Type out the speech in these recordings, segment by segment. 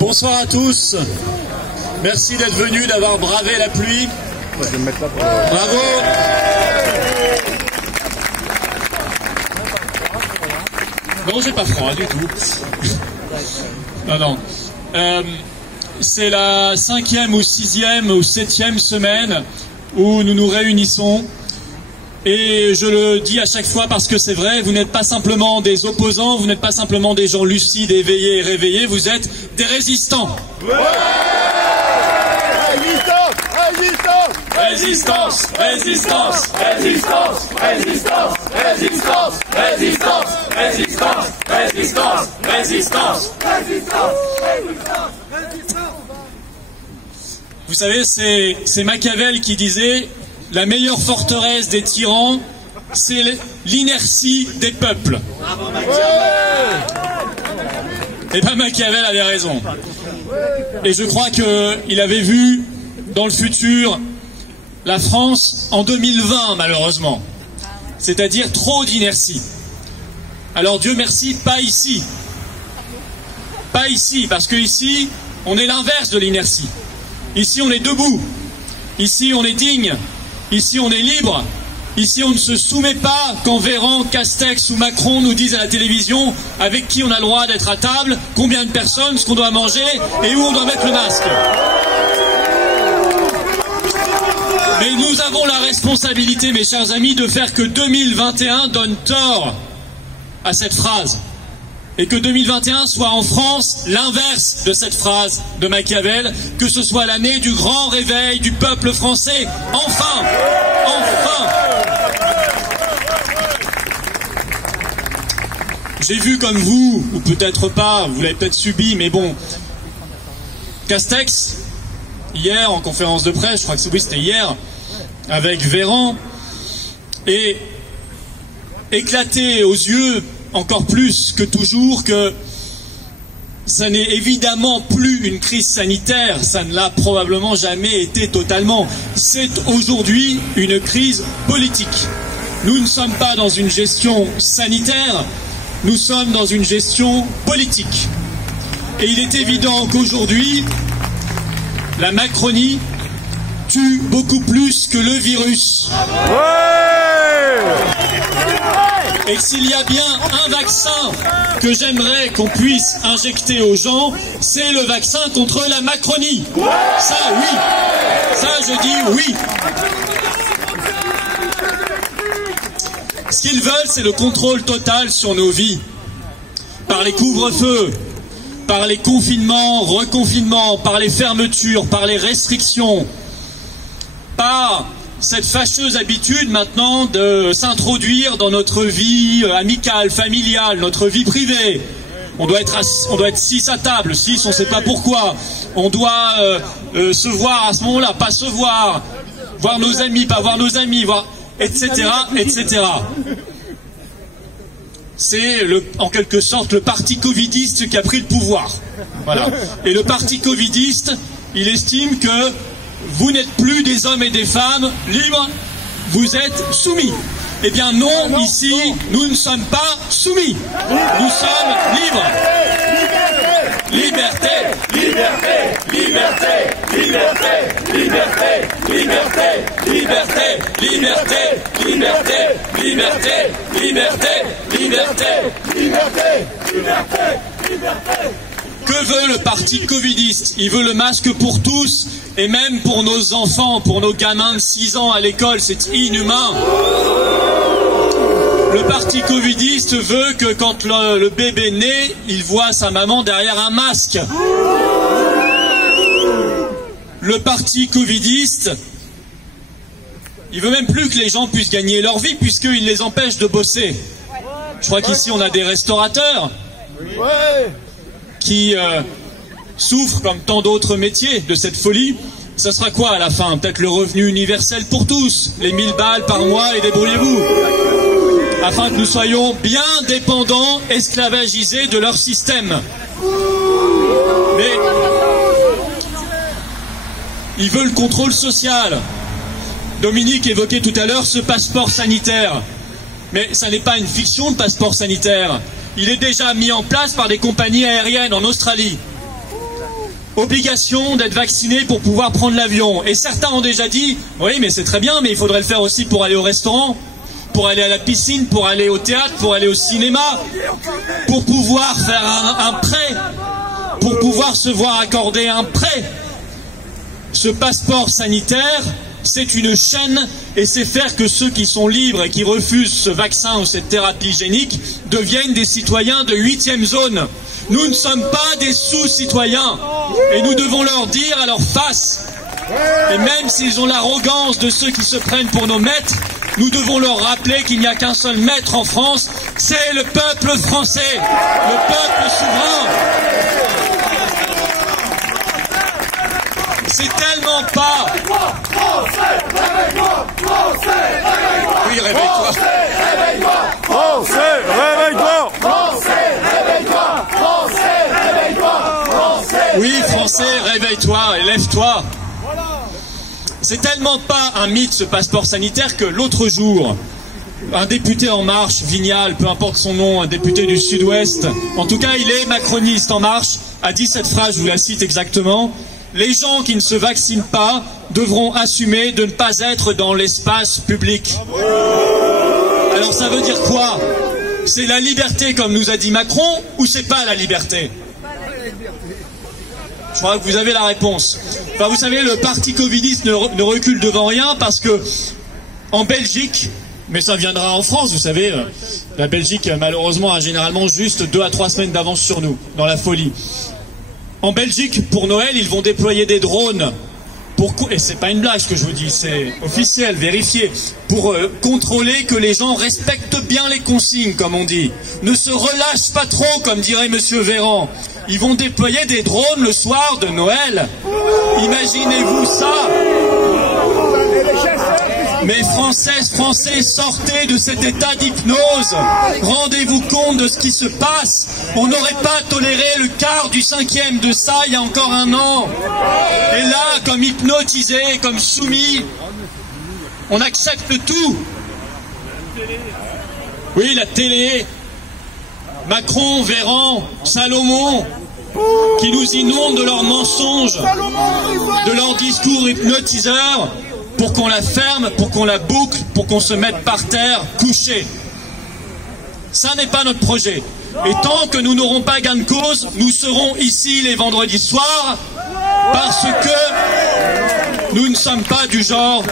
Bonsoir à tous. Merci d'être venus, d'avoir bravé la pluie. Bravo. Non, j'ai pas froid du tout. Non. C'est la 5e ou 6e ou 7e semaine où nous nous réunissons. Et je le dis à chaque fois parce que c'est vrai, vous n'êtes pas simplement des opposants, vous n'êtes pas simplement des gens lucides, éveillés et réveillés, vous êtes des résistants. Ouais, résistance, résistance, résistance, résistance, résistance, résistance, résistance, résistance, résistance, résistance, résistance. Vous savez, c'est Machiavel qui disait « La meilleure forteresse des tyrans, c'est l'inertie des peuples. » Et bien Machiavel avait raison. Et je crois qu'il avait vu dans le futur la France en 2020, malheureusement. C'est-à-dire trop d'inertie. Alors Dieu merci, pas ici. Pas ici, parce que ici, on est l'inverse de l'inertie. Ici, on est debout. Ici, on est digne. Ici, on est libre. Ici, on ne se soumet pas quand Véran, Castex ou Macron nous disent à la télévision avec qui on a le droit d'être à table, combien de personnes, ce qu'on doit manger et où on doit mettre le masque. Mais nous avons la responsabilité, mes chers amis, de faire que 2021 donne tort à cette phrase. Et que 2021 soit en France l'inverse de cette phrase de Machiavel, que ce soit l'année du grand réveil du peuple français. Enfin! Enfin! J'ai vu comme vous, ou peut-être pas, vous l'avez peut-être subi, mais bon, Castex, hier en conférence de presse, je crois que c'était hier, avec Véran, et éclaté aux yeux encore plus que toujours que ça n'est évidemment plus une crise sanitaire, ça ne l'a probablement jamais été totalement. C'est aujourd'hui une crise politique. Nous ne sommes pas dans une gestion sanitaire, nous sommes dans une gestion politique. Et il est évident qu'aujourd'hui, la Macronie tue beaucoup plus que le virus. Et s'il y a bien un vaccin que j'aimerais qu'on puisse injecter aux gens, c'est le vaccin contre la Macronie. Ça, oui. Ça, je dis oui. Ce qu'ils veulent, c'est le contrôle total sur nos vies. Par les couvre-feux, par les confinements, reconfinements, par les fermetures, par les restrictions, par cette fâcheuse habitude maintenant de s'introduire dans notre vie amicale, familiale, notre vie privée. On doit être 6 à table, 6, on ne sait pas pourquoi. On doit se voir à ce moment-là, pas se voir. Voir nos amis, pas voir nos amis, voir, etc., etc. C'est en quelque sorte le parti covidiste qui a pris le pouvoir. Voilà. Et le parti covidiste, il estime que vous n'êtes plus des hommes et des femmes libres, vous êtes soumis. Eh bien non, ici, nous ne sommes pas soumis. Nous sommes libres. Liberté, liberté, liberté, liberté, liberté, liberté, liberté, liberté, liberté, liberté, liberté, liberté, liberté, liberté, liberté. Que veut le parti covidiste? Il veut le masque pour tous, et même pour nos enfants, pour nos gamins de 6 ans à l'école, c'est inhumain. Le parti covidiste veut que quand le bébé naît, il voit sa maman derrière un masque. Le parti covidiste, il veut même plus que les gens puissent gagner leur vie, puisqu'il les empêche de bosser. Je crois qu'ici on a des restaurateurs qui souffrent, comme tant d'autres métiers, de cette folie. Ça sera quoi à la fin? Peut-être le revenu universel pour tous, les 1000 balles par mois et débrouillez-vous. Afin que nous soyons bien dépendants, esclavagisés de leur système. Mais il veut le contrôle social. Dominique évoquait tout à l'heure ce passeport sanitaire. Mais ça n'est pas une fiction, le passeport sanitaire. Il est déjà mis en place par des compagnies aériennes en Australie. obligation d'être vacciné pour pouvoir prendre l'avion. Et certains ont déjà dit, oui, mais c'est très bien, mais il faudrait le faire aussi pour aller au restaurant, pour aller à la piscine, pour aller au théâtre, pour aller au cinéma, pour pouvoir faire un prêt, pour pouvoir se voir accorder un prêt. Ce passeport sanitaire, c'est une chaîne et c'est faire que ceux qui sont libres et qui refusent ce vaccin ou cette thérapie génique deviennent des citoyens de 8e zone. Nous ne sommes pas des sous-citoyens et nous devons leur dire à leur face, et même s'ils ont l'arrogance de ceux qui se prennent pour nos maîtres, nous devons leur rappeler qu'il n'y a qu'un seul maître en France, c'est le peuple français, le peuple souverain. C'est tellement pas... Oui, réveille-toi. Français, réveille-toi. Oui, Français, réveille-toi et lève-toi. C'est tellement pas un mythe ce passeport sanitaire que l'autre jour, un député En Marche, Vignal, peu importe son nom, un député du Sud-Ouest, en tout cas il est macroniste En Marche, a dit cette phrase, je vous la cite exactement: les gens qui ne se vaccinent pas devront assumer de ne pas être dans l'espace public. Alors ça veut dire quoi? C'est la liberté comme nous a dit Macron ou c'est pas la liberté? Je crois que vous avez la réponse. Enfin, vous savez, le parti covidiste ne recule devant rien parce que en Belgique, mais ça viendra en France, vous savez, la Belgique malheureusement a généralement juste 2 à 3 semaines d'avance sur nous, dans la folie. En Belgique, pour Noël, ils vont déployer des drones. Et c'est pas une blague ce que je vous dis, c'est officiel, vérifié, pour contrôler que les gens respectent bien les consignes, comme on dit. Ne se relâchent pas trop, comme dirait Monsieur Véran. Ils vont déployer des drones le soir de Noël. Imaginez-vous ça. Mais Françaises, Français, sortez de cet état d'hypnose. Rendez-vous compte de ce qui se passe. On n'aurait pas toléré le quart du 5e de ça il y a encore un an. Et là, comme hypnotisé, comme soumis, on accepte tout. Oui, la télé, Macron, Véran, Salomon, qui nous inondent de leurs mensonges, de leurs discours hypnotiseurs, pour qu'on la ferme, pour qu'on la boucle, pour qu'on se mette par terre, couché. Ça n'est pas notre projet. Et tant que nous n'aurons pas gain de cause, nous serons ici les vendredis soirs, parce que nous ne sommes pas du genre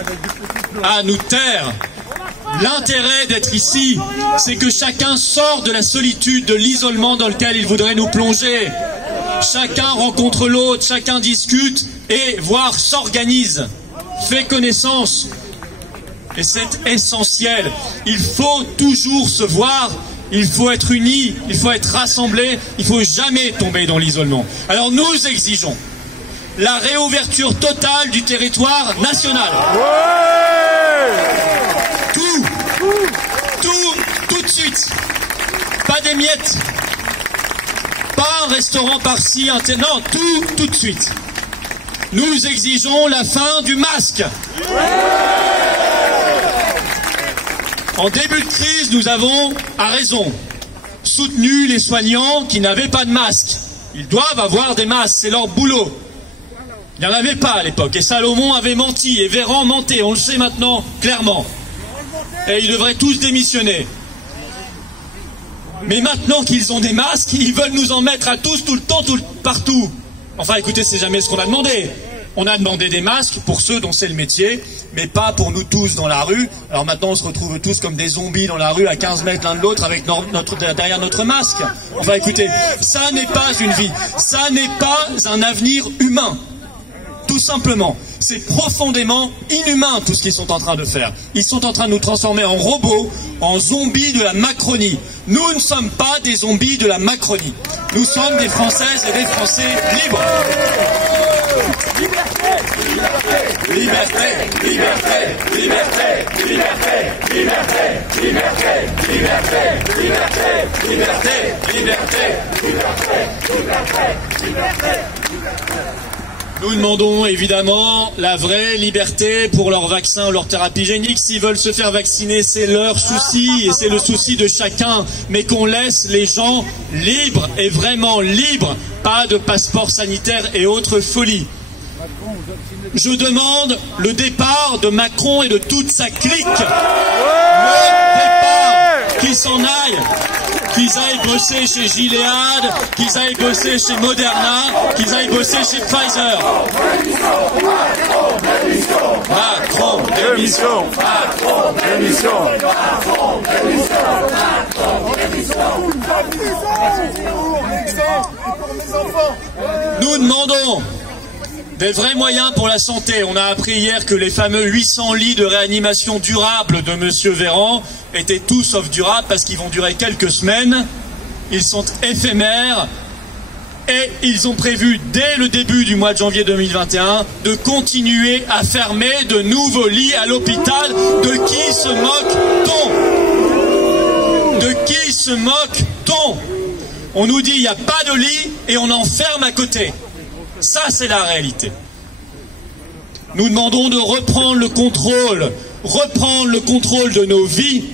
à nous taire. L'intérêt d'être ici, c'est que chacun sort de la solitude, de l'isolement dans lequel il voudrait nous plonger. Chacun rencontre l'autre, chacun discute et voire s'organise, fait connaissance. Et c'est essentiel. Il faut toujours se voir, il faut être unis, il faut être rassemblés, il ne faut jamais tomber dans l'isolement. Alors nous exigeons la réouverture totale du territoire national. Tout de suite. Pas des miettes. Pas un restaurant par-ci, non, tout de suite. Nous exigeons la fin du masque. En début de crise, nous avons, à raison, soutenu les soignants qui n'avaient pas de masque. Ils doivent avoir des masques, c'est leur boulot. Il n'y en avait pas à l'époque, et Salomon avait menti, et Véran mentait, on le sait maintenant clairement. Et ils devraient tous démissionner. Mais maintenant qu'ils ont des masques, ils veulent nous en mettre à tous, tout le temps, partout. Enfin, écoutez, c'est jamais ce qu'on a demandé. On a demandé des masques pour ceux dont c'est le métier, mais pas pour nous tous dans la rue. Alors maintenant, on se retrouve tous comme des zombies dans la rue, à 15 mètres l'un de l'autre, avec derrière notre masque. Enfin, écoutez, ça n'est pas une vie. Ça n'est pas un avenir humain. Tout simplement. C'est profondément inhumain tout ce qu'ils sont en train de faire. Ils sont en train de nous transformer en robots, en zombies de la Macronie. Nous ne sommes pas des zombies de la Macronie. Nous sommes des Françaises et des Français libres. Liberté, liberté, liberté, liberté, liberté, liberté, liberté, liberté, liberté, liberté, liberté, liberté, liberté, liberté, liberté. Nous demandons évidemment la vraie liberté pour leur vaccin ou leur thérapie génique. S'ils veulent se faire vacciner, c'est leur souci et c'est le souci de chacun. Mais qu'on laisse les gens libres et vraiment libres. Pas de passeport sanitaire et autres folies. Je demande le départ de Macron et de toute sa clique. Le départ, qu'ils s'en aillent. Qu'ils aillent bosser chez Gilead, qu'ils aillent bosser chez Moderna, qu'ils aillent bosser chez Pfizer. Macron, démission. Macron, démission. Macron, démission. Nous demandons des vrais moyens pour la santé. On a appris hier que les fameux 800 lits de réanimation durable de Monsieur Véran étaient tout sauf durables parce qu'ils vont durer quelques semaines. Ils sont éphémères et ils ont prévu dès le début du mois de janvier 2021 de continuer à fermer de nouveaux lits à l'hôpital. De qui se moque-t-on? De qui se moque-t-on? On nous dit il n'y a pas de lit et on en ferme à côté. Ça, c'est la réalité. Nous demandons de reprendre le contrôle de nos vies,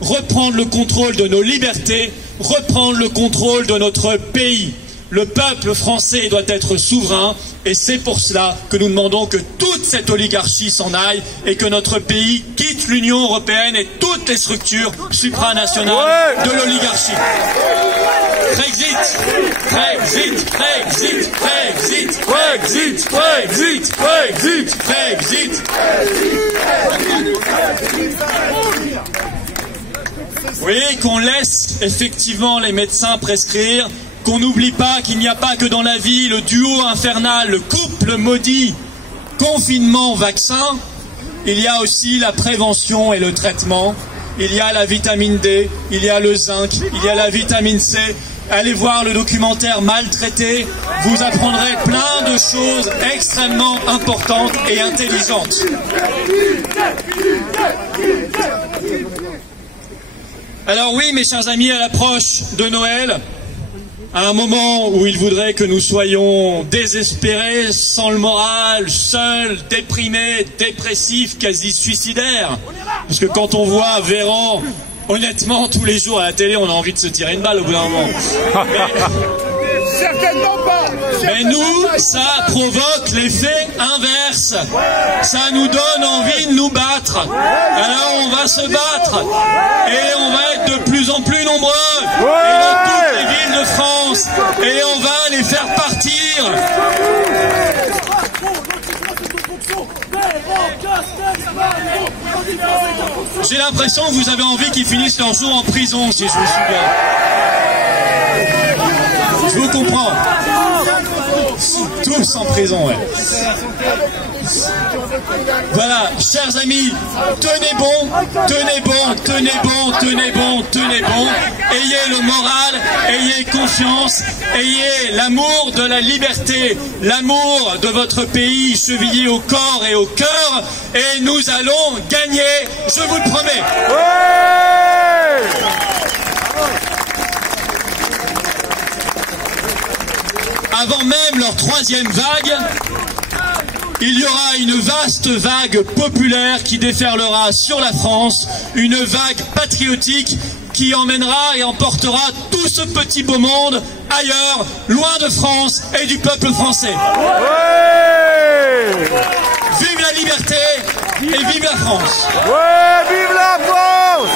reprendre le contrôle de nos libertés, reprendre le contrôle de notre pays. Le peuple français doit être souverain et c'est pour cela que nous demandons que toute cette oligarchie s'en aille et que notre pays quitte l'Union européenne et toutes les structures supranationales de l'oligarchie. Brexit, Brexit, Brexit, Brexit, Brexit, Brexit, Brexit, Brexit. Oui, qu'on laisse effectivement les médecins prescrire, qu'on n'oublie pas qu'il n'y a pas que dans la vie le duo infernal, le couple maudit, confinement-vaccin, il y a aussi la prévention et le traitement, il y a la vitamine D, il y a le zinc, il y a la vitamine C. Allez voir le documentaire Maltraité, vous apprendrez plein de choses extrêmement importantes et intelligentes. Alors oui, mes chers amis, à l'approche de Noël, à un moment où il voudrait que nous soyons désespérés, sans le moral, seuls, déprimés, dépressifs, quasi suicidaires, parce que quand on voit Véran, honnêtement, tous les jours à la télé, on a envie de se tirer une balle au bout d'un moment. Certainement pas. Mais nous, ça provoque l'effet inverse. Ça nous donne envie de nous battre. Alors on va se battre. Et on va être de plus en plus nombreux. Et dans toutes les villes de France. Et on va les faire partir. J'ai l'impression que vous avez envie qu'ils finissent leur jour en prison, si je me souviens. Je vous comprends. Tous en prison, ouais. Voilà, chers amis, tenez bon, tenez bon, tenez bon, tenez bon, tenez bon. Ayez le moral, ayez confiance, ayez l'amour de la liberté, l'amour de votre pays chevillé au corps et au cœur, et nous allons gagner, je vous le promets. Avant même leur troisième vague, il y aura une vaste vague populaire qui déferlera sur la France, une vague patriotique qui emmènera et emportera tout ce petit beau monde ailleurs, loin de France et du peuple français. Vive la liberté et vive la France. Vive la France!